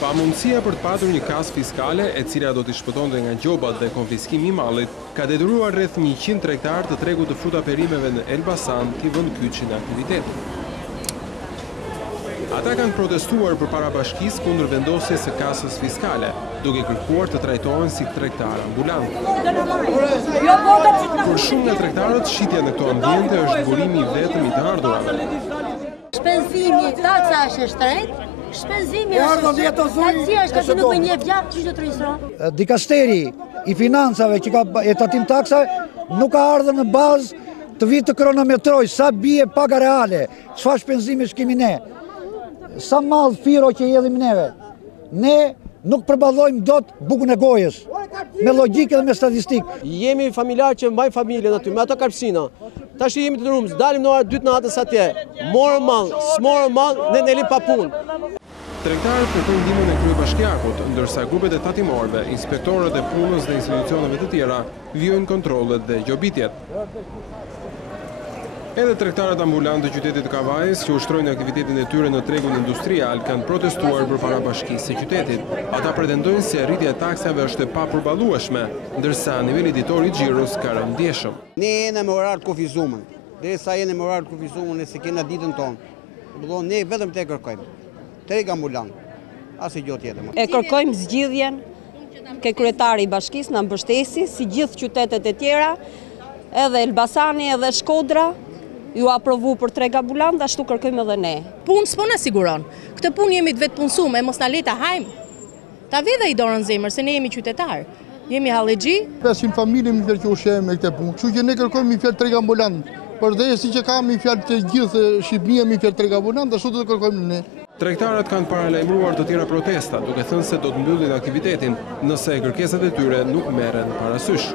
Pa mundësia për të patur një kasë fiskale e cila do t'i shpëtonte nga gjobat dhe konfiskimi i mallit, ka detyruar rreth 100 tregtar të tregut të fruta perimeve në Elbasan t'i vënë kyçin në aktivitet. Ata kanë protestuar përpara bashkisë kundër vendosjes së kasës fiskale, duke kërkuar të trajtohen si tregtar ambulant. Për shumë nga tregtarët, shitja në këto ambiente është burimi i vetëm i të ardhurave. Shpenzimi, taksa është e shtrenjtë. Shpenzimi është tacia është që nuk më njeh gjak që të registron. Dikasteri i financave që ka e tatim taksa nuk ka ardhur në bazë të vit të kronometroj sa bie paga reale, çfarë shpenzimi kemi ne. Sa mall firo që i hedhim neve. Ne nuk përballojmë dot bukën e gojës, me logjikë dhe me statistikë. Jemi familjar që mbaj familjen aty, me ato kapsina. Tash jemi të rrumës, dalim në orë 2 natës atje. Morëm mall, s'morëm mall, ne nelim pa punë. Tregtarët kërkojnë ndihmën e kryebashkiakut, ndërsa grupet e tatimorëve, inspektorët e punës dhe institucioneve të tjera vijojnë kontrollet dhe gjobitjet. Edhe tregtarët ambulantë të qytetit të Kavajës, që ushtrojnë aktivitetin e tyre në tregun industrial, kanë protestuar përpara bashkisë së qytetit. Ata pretendojnë se rritja e taksave është e papërballueshme, ndërsa niveli ditor i xhiros ka rënë ndjeshëm. Ne jemi me orar të kufizumën. Derisa jemi me orar të kufizumën, nëse kena ditën tonë, ne vetëm te kërkojmë. Treg ambulant. Asnjë gjë tjetër. E kërkojmë zgjidhjen ke kryetari i bashkisë na mbështesi, si gjithë qytetet e tjera, edhe Elbasani edhe Shkodra. Ju aprovu për treg ambulant, ashtu kërkojmë edhe ne. Punë s'po na siguron. Këtë punë jemi të vetë punësume, mos na le ta hajmë. Ta vedha i dorën zemër, se ne jemi qytetarë. Jemi hallexhi. 500 familje mi fjalë që ushqejmë me këtë punë. Kështu që ne kërkojmë mi fjalë treg ambulant. Por dhe si që ka mi fjalë të gjithë Shqipënia mi fjalë treg ambulant, ashtu do të kërkojmë ne. Tregtarët kanë paralajmëruar të tjera protesta, duke thënë se do të mbyllin aktivitetin nëse kërkesat e tyre nuk merren parasysh.